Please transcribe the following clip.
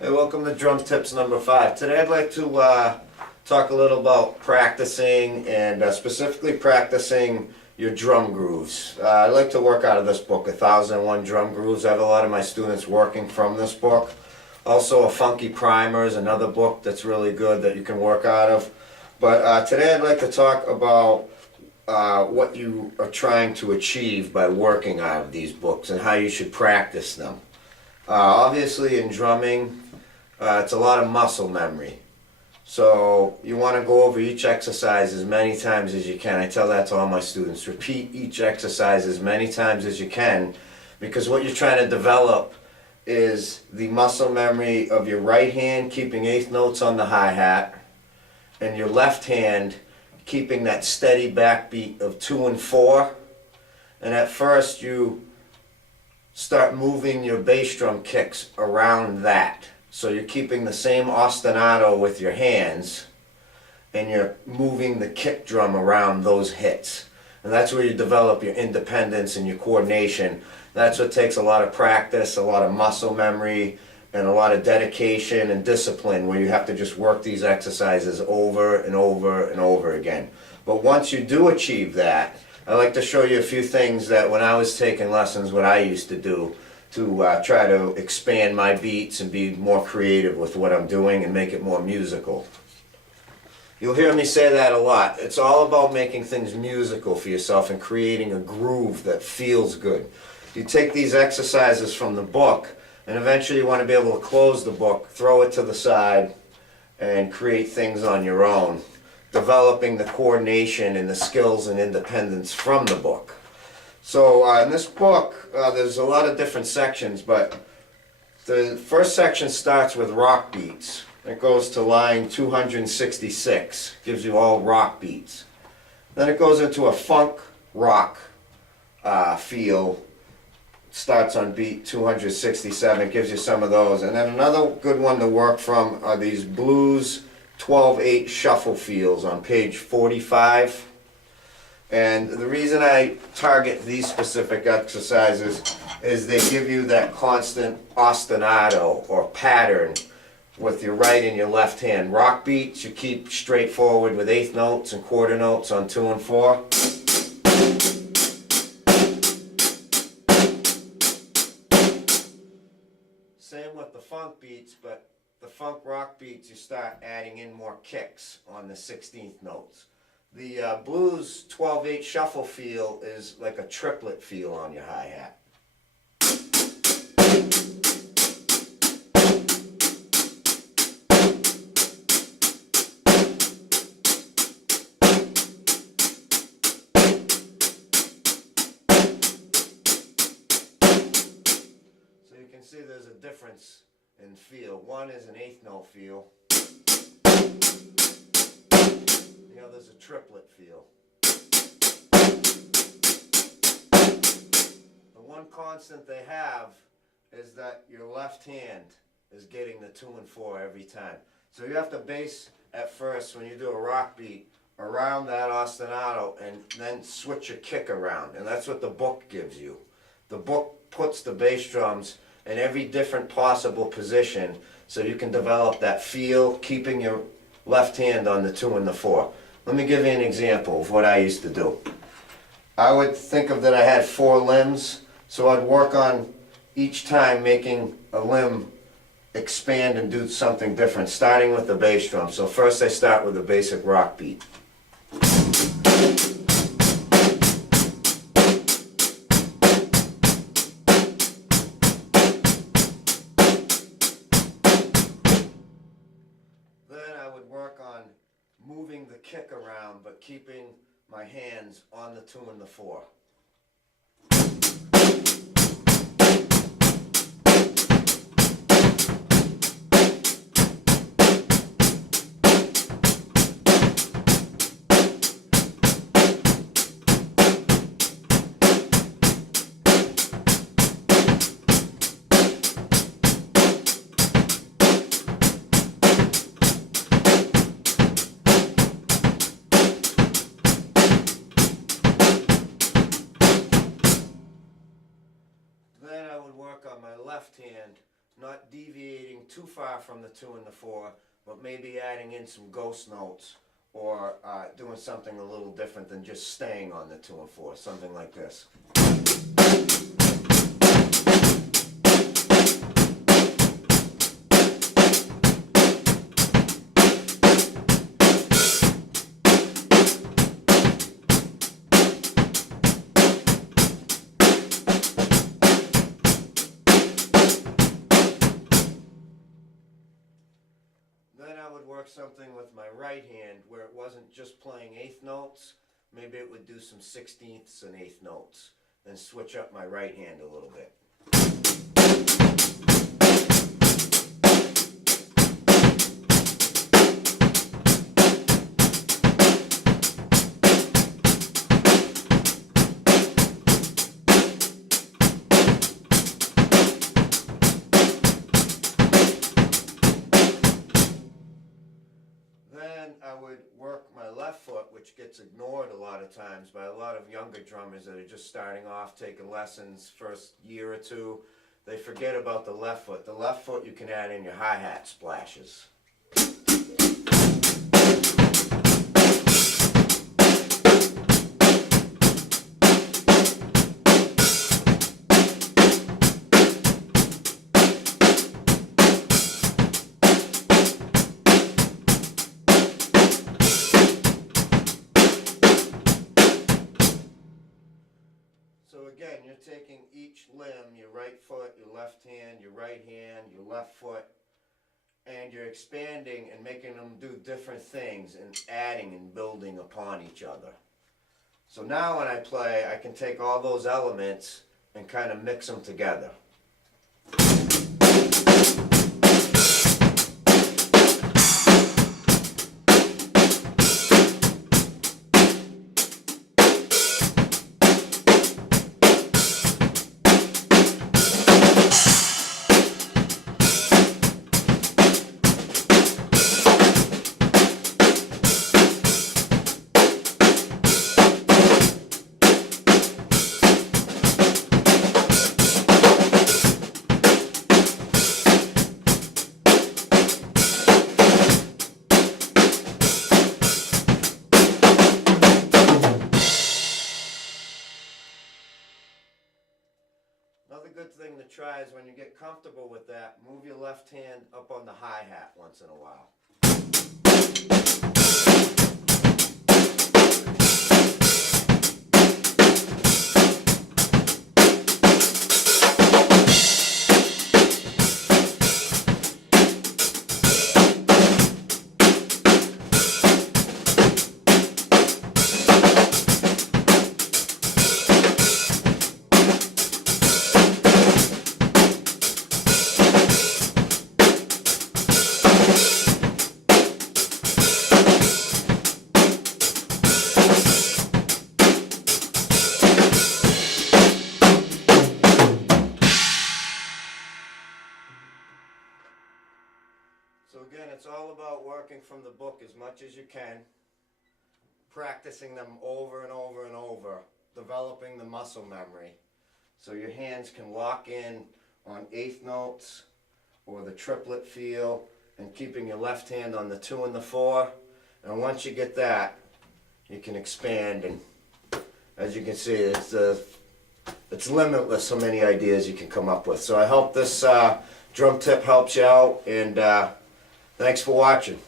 Hey, welcome to Drum Tips number 5. Today I'd like to talk a little about practicing and specifically practicing your drum grooves. I like to work out of this book, 1001 Drum Grooves. I have a lot of my students working from this book. Also, A Funky Primer is another book that's really good that you can work out of. But today I'd like to talk about what you are trying to achieve by working out of these books and how you should practice them. Obviously in drumming, it's a lot of muscle memory. So you want to go over each exercise as many times as you can. I tell that to all my students. Repeat each exercise as many times as you can, because what you're trying to develop is the muscle memory of your right hand keeping eighth notes on the hi-hat and your left hand keeping that steady backbeat of 2 and 4. And at first you start moving your bass drum kicks around that. So you're keeping the same ostinato with your hands and you're moving the kick drum around those hits. And that's where you develop your independence and your coordination. That's what takes a lot of practice, a lot of muscle memory, and a lot of dedication and discipline, where you have to just work these exercises over and over and over again. But once you do achieve that, I like to show you a few things that when I was taking lessons, what I used to do to try to expand my beats and be more creative with what I'm doing and make it more musical. You'll hear me say that a lot. It's all about making things musical for yourself and creating a groove that feels good. You take these exercises from the book, and eventually you want to be able to close the book, throw it to the side, and create things on your own, developing the coordination and the skills and independence from the book. So in this book, there's a lot of different sections, but the first section starts with rock beats. It goes to line 266, gives you all rock beats. Then it goes into a funk rock feel. Starts on beat 267, gives you some of those. And then another good one to work from are these blues 12/8 shuffle feels on page 45. And the reason I target these specific exercises is they give you that constant ostinato or pattern with your right and your left hand. Rock beats you keep straightforward with eighth notes and quarter notes on 2 and 4. Same with the funk beats, but the funk rock beats you start adding in more kicks on the 16th notes. The blues 12/8 shuffle feel is like a triplet feel on your hi-hat. So you can see there's a difference in feel. One is an eighth note feel. The other's a triplet feel. The one constant they have is that your left hand is getting the 2 and 4 every time. So you have to base at first, when you do a rock beat, around that ostinato and then switch your kick around. And that's what the book gives you. The book puts the bass drums in every different possible position so you can develop that feel, keeping your left hand on the 2 and the 4. Let me give you an example of what I used to do. I would think of that I had 4 limbs, so I'd work on each time making a limb expand and do something different, starting with the bass drum. So first I start with a basic rock beat. Moving the kick around but keeping my hands on the 2 and the 4. Left hand not deviating too far from the 2 and the 4, but maybe adding in some ghost notes or doing something a little different than just staying on the 2 and 4, something like this. Then I would work something with my right hand where it wasn't just playing eighth notes. Maybe it would do some 16ths and eighth notes. Then switch up my right hand a little bit. Then I would work my left foot, which gets ignored a lot of times by a lot of younger drummers that are just starting off, taking lessons first year or two. They forget about the left foot. The left foot you can add in your hi-hat splashes. So again, you're taking each limb, your right foot, your left hand, your right hand, your left foot, and you're expanding and making them do different things and adding and building upon each other. So now when I play, I can take all those elements and kind of mix them together. Another good thing to try is when you get comfortable with that, move your left hand up on the hi-hat once in a while. So again, it's all about working from the book as much as you can, practicing them over and over and over, developing the muscle memory so your hands can lock in on eighth notes or the triplet feel and keeping your left hand on the 2 and the 4. And once you get that, you can expand, and as you can see, it's limitless how many ideas you can come up with. So I hope this drum tip helps you out, and thanks for watching.